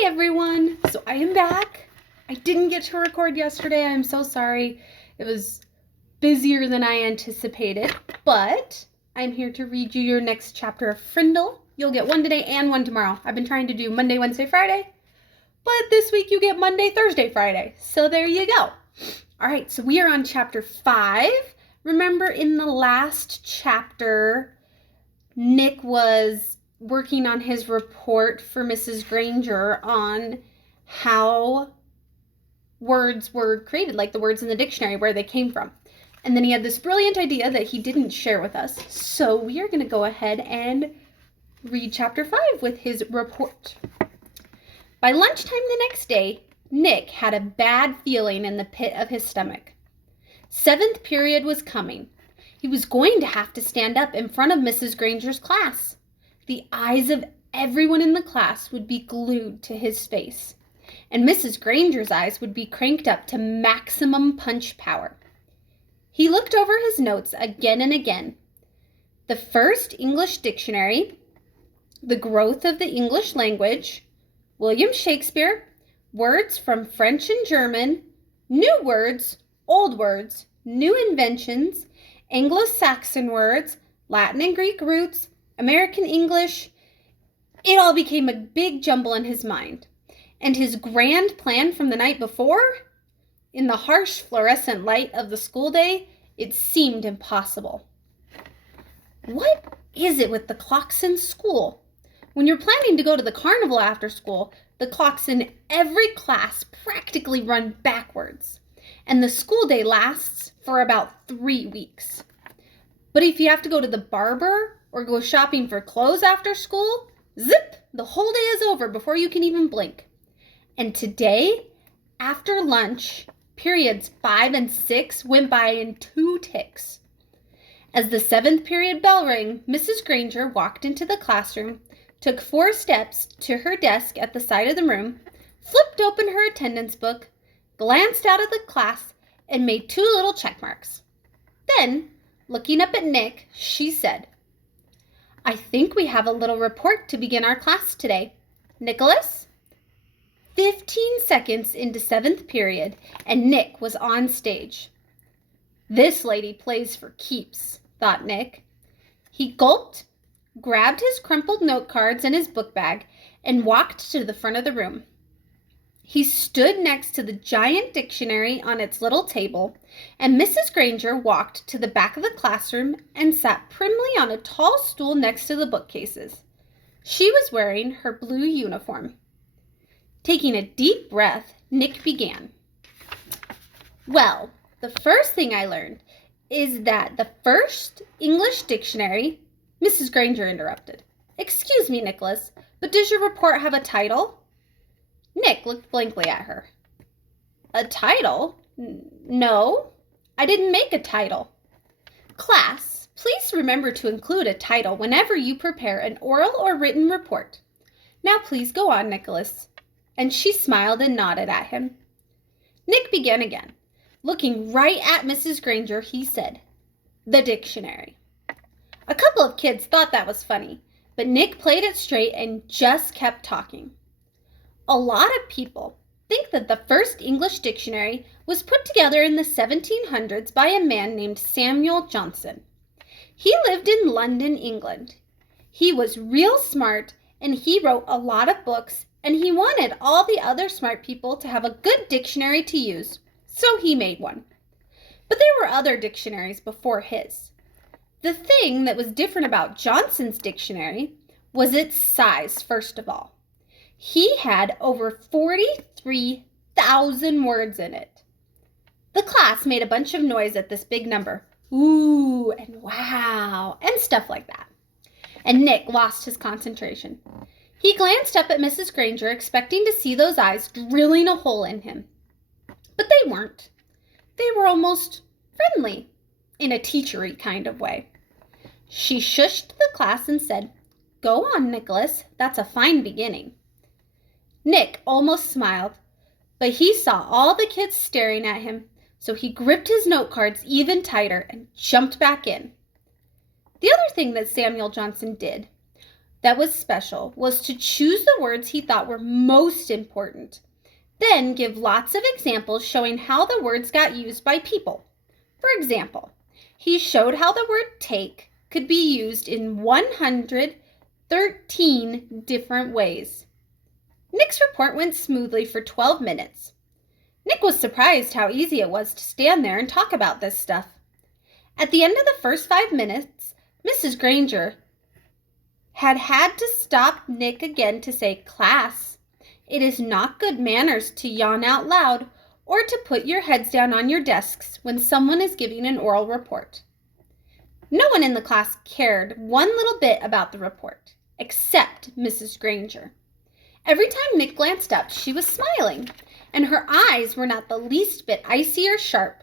Hi everyone! So I am back. I didn't get to record yesterday. I'm so sorry. It was busier than I anticipated, but I'm here to read you your next chapter of Frindle. You'll get one today and one tomorrow. I've been trying to do Monday, Wednesday, Friday, but this week you get Monday, Thursday, Friday. So there you go. All right, so we are on chapter 5. Remember in the last chapter, Nick was working on his report for Mrs. Granger on how words were created, like the words in the dictionary, where they came from. And then he had this brilliant idea that he didn't share with us. So we are going to go ahead and read chapter 5 with his report. By lunchtime the next day, Nick had a bad feeling in the pit of his stomach. 7th period was coming. He was going to have to stand up in front of Mrs. Granger's class. The eyes of everyone in the class would be glued to his face, and Mrs. Granger's eyes would be cranked up to maximum punch power. He looked over his notes again and again. The first English dictionary, the growth of the English language, William Shakespeare, words from French and German, new words, old words, new inventions, Anglo-Saxon words, Latin and Greek roots, American English. It all became a big jumble in his mind. And his grand plan from the night before, in the harsh fluorescent light of the school day, it seemed impossible. What is it with the clocks in school? When you're planning to go to the carnival after school, the clocks in every class practically run backwards. And the school day lasts for about 3 weeks. But if you have to go to the barber or go shopping for clothes after school, zip, the whole day is over before you can even blink. And today, after lunch, periods 5 and 6 went by in 2 ticks. As the 7th period bell rang, Mrs. Granger walked into the classroom, took 4 steps to her desk at the side of the room, flipped open her attendance book, glanced out at the class, and made 2 little check marks. Then, looking up at Nick, she said, "I think we have a little report to begin our class today. Nicholas?" 15 seconds into 7th period, and Nick was on stage. This lady plays for keeps, thought Nick. He gulped, grabbed his crumpled note cards and his book bag, and walked to the front of the room. He stood next to the giant dictionary on its little table, and Mrs. Granger walked to the back of the classroom and sat primly on a tall stool next to the bookcases. She was wearing her blue uniform. Taking a deep breath, Nick began. "Well, the first thing I learned is that the first English dictionary—" Mrs. Granger interrupted. "Excuse me, Nicholas, but does your report have a title?" Nick looked blankly at her. "A title? No, I didn't make a title." "Class, please remember to include a title whenever you prepare an oral or written report. Now please go on, Nicholas." And she smiled and nodded at him. Nick began again. Looking right at Mrs. Granger, he said, "The dictionary." A couple of kids thought that was funny, but Nick played it straight and just kept talking. "A lot of people think that the first English dictionary was put together in the 1700s by a man named Samuel Johnson. He lived in London, England. He was real smart, and he wrote a lot of books, and he wanted all the other smart people to have a good dictionary to use, so he made one. But there were other dictionaries before his. The thing that was different about Johnson's dictionary was its size, first of all. He had over 43,000 words in it." The class made a bunch of noise at this big number. Ooh, and wow, and stuff like that. And Nick lost his concentration. He glanced up at Mrs. Granger, expecting to see those eyes drilling a hole in him. But they weren't. They were almost friendly, in a teachery kind of way. She shushed the class and said, "Go on, Nicholas. That's a fine beginning." Nick almost smiled, but he saw all the kids staring at him, so he gripped his note cards even tighter and jumped back in. The other thing that Samuel Johnson did that was special was to choose the words he thought were most important, then give lots of examples showing how the words got used by people. For example, he showed how the word take could be used in 113 different ways. Nick's report went smoothly for 12 minutes. Nick was surprised how easy it was to stand there and talk about this stuff. At the end of the first 5 minutes, Mrs. Granger had to stop Nick again to say, "Class, it is not good manners to yawn out loud or to put your heads down on your desks when someone is giving an oral report." No one in the class cared one little bit about the report, except Mrs. Granger. Every time Nick glanced up, she was smiling, and her eyes were not the least bit icy or sharp.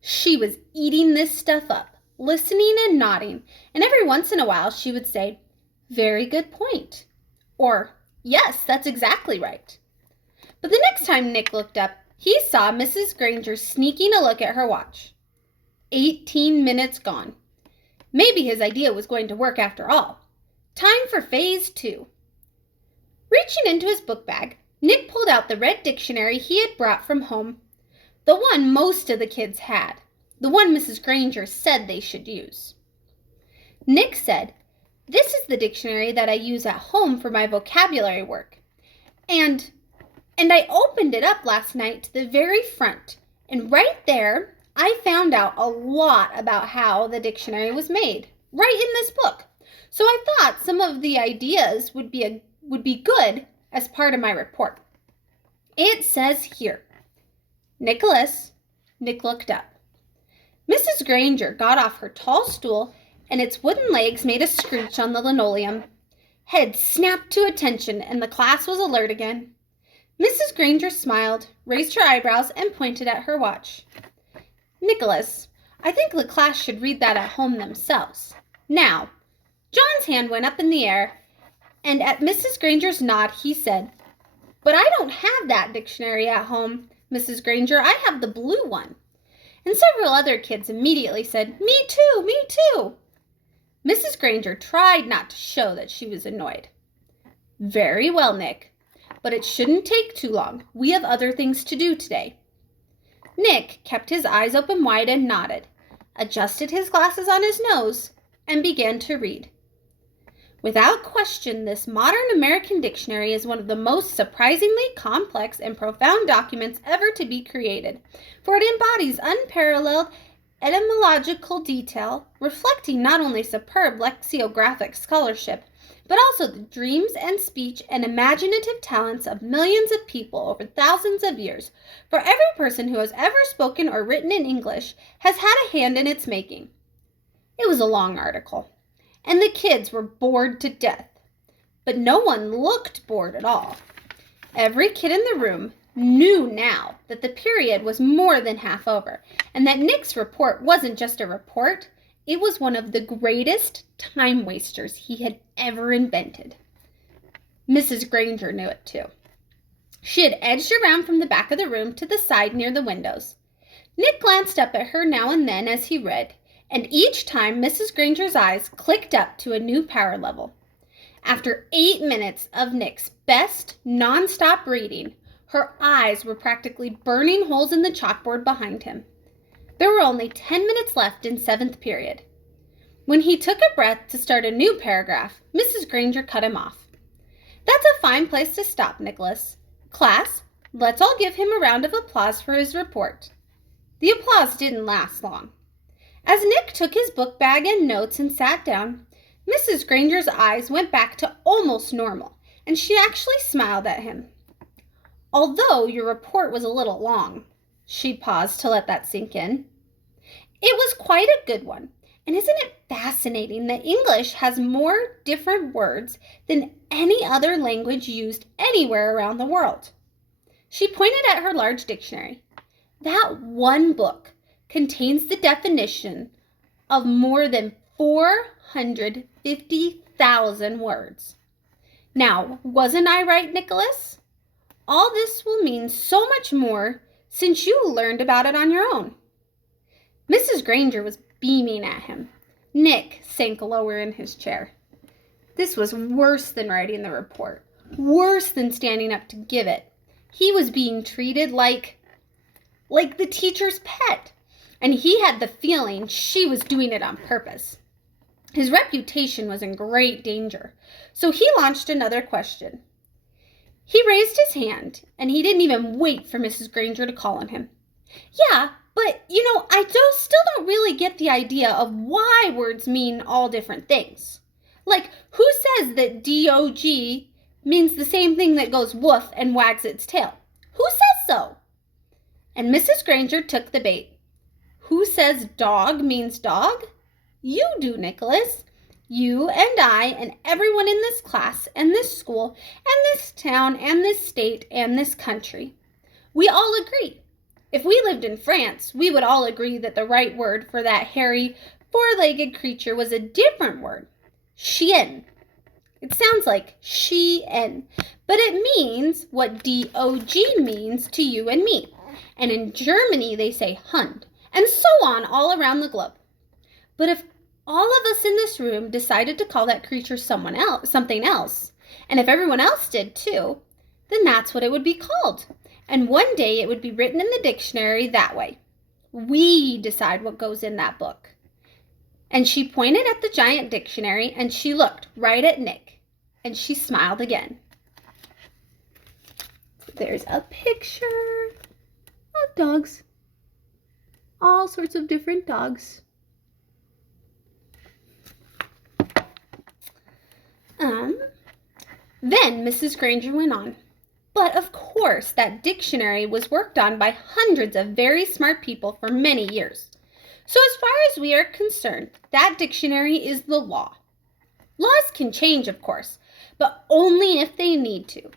She was eating this stuff up, listening and nodding, and every once in a while she would say, "Very good point," or, "Yes, that's exactly right." But the next time Nick looked up, he saw Mrs. Granger sneaking a look at her watch. 18 minutes gone. Maybe his idea was going to work after all. Time for phase 2. Reaching into his book bag, Nick pulled out the red dictionary he had brought from home, the one most of the kids had, the one Mrs. Granger said they should use. Nick said, "This is the dictionary that I use at home for my vocabulary work. And I opened it up last night to the very front, and right there I found out a lot about how the dictionary was made, right in this book. So I thought some of the ideas would be good as part of my report. It says here, Nicholas." Nick looked up. Mrs. Granger got off her tall stool, and its wooden legs made a screech on the linoleum. Heads snapped to attention, and the class was alert again. Mrs. Granger smiled, raised her eyebrows, and pointed at her watch. "Nicholas, I think the class should read that at home themselves. Now," John's hand went up in the air, and at Mrs. Granger's nod, he said, "But I don't have that dictionary at home, Mrs. Granger. I have the blue one." And several other kids immediately said, "Me too, me too." Mrs. Granger tried not to show that she was annoyed. "Very well, Nick, but it shouldn't take too long. We have other things to do today." Nick kept his eyes open wide and nodded, adjusted his glasses on his nose, and began to read. Without question, this modern American dictionary is one of the most surprisingly complex and profound documents ever to be created, for it embodies unparalleled etymological detail, reflecting not only superb lexicographic scholarship, but also the dreams and speech and imaginative talents of millions of people over thousands of years, for every person who has ever spoken or written in English has had a hand in its making. It was a long article, and the kids were bored to death. But no one looked bored at all. Every kid in the room knew now that the period was more than half over, and that Nick's report wasn't just a report, it was one of the greatest time wasters he had ever invented. Mrs. Granger knew it too. She had edged around from the back of the room to the side near the windows. Nick glanced up at her now and then as he read, and each time Mrs. Granger's eyes clicked up to a new power level. After 8 minutes of Nick's best non-stop reading, her eyes were practically burning holes in the chalkboard behind him. There were only 10 minutes left in 7th period. When he took a breath to start a new paragraph, Mrs. Granger cut him off. "That's a fine place to stop, Nicholas. Class, let's all give him a round of applause for his report." The applause didn't last long. As Nick took his book bag and notes and sat down, Mrs. Granger's eyes went back to almost normal, and she actually smiled at him. "Although your report was a little long," she paused to let that sink in, "it was quite a good one. And isn't it fascinating that English has more different words than any other language used anywhere around the world?" She pointed at her large dictionary. "That one book contains the definition of more than 450,000 words. Now, wasn't I right, Nicholas? All this will mean so much more since you learned about it on your own." Mrs. Granger was beaming at him. Nick sank lower in his chair. This was worse than writing the report, worse than standing up to give it. He was being treated like the teacher's pet, and he had the feeling she was doing it on purpose. His reputation was in great danger, so he launched another question. He raised his hand, and he didn't even wait for Mrs. Granger to call on him. Yeah, but, I still don't really get the idea of why words mean all different things. Like, who says that D-O-G means the same thing that goes woof and wags its tail? Who says so? And Mrs. Granger took the bait. Who says dog means dog? You do, Nicholas. You and I and everyone in this class and this school and this town and this state and this country. We all agree. If we lived in France, we would all agree that the right word for that hairy, four-legged creature was a different word. Chien. It sounds like she-en, but it means what D-O-G means to you and me. And in Germany, they say Hund, and so on all around the globe. But if all of us in this room decided to call that creature something else, and if everyone else did too, then that's what it would be called. And one day it would be written in the dictionary that way. We decide what goes in that book. And she pointed at the giant dictionary, and she looked right at Nick, and she smiled again. There's a picture of dogs. All sorts of different dogs. Then Mrs. Granger went on. But of course, that dictionary was worked on by hundreds of very smart people for many years. So as far as we are concerned, that dictionary is the law. Laws can change, of course, but only if they need to.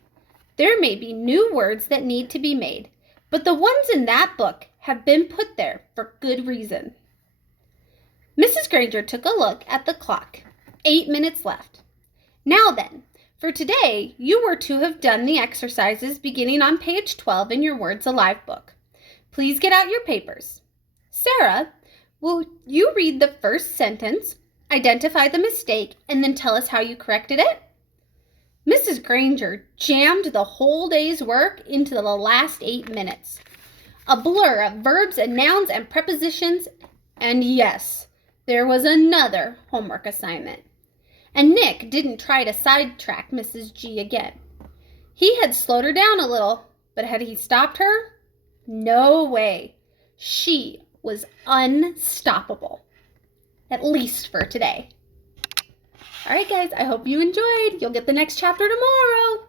There may be new words that need to be made, but the ones in that book have been put there for good reason. Mrs. Granger took a look at the clock. 8 minutes left. Now then, for today, you were to have done the exercises beginning on page 12 in your Words Alive book. Please get out your papers. Sarah, will you read the first sentence, identify the mistake, and then tell us how you corrected it? Mrs. Granger jammed the whole day's work into the last 8 minutes. A blur of verbs and nouns and prepositions, and yes, there was another homework assignment. And Nick didn't try to sidetrack Mrs. G again. He had slowed her down a little, but had he stopped her? No way. She was unstoppable, at least for today. All right, guys, I hope you enjoyed. You'll get the next chapter tomorrow.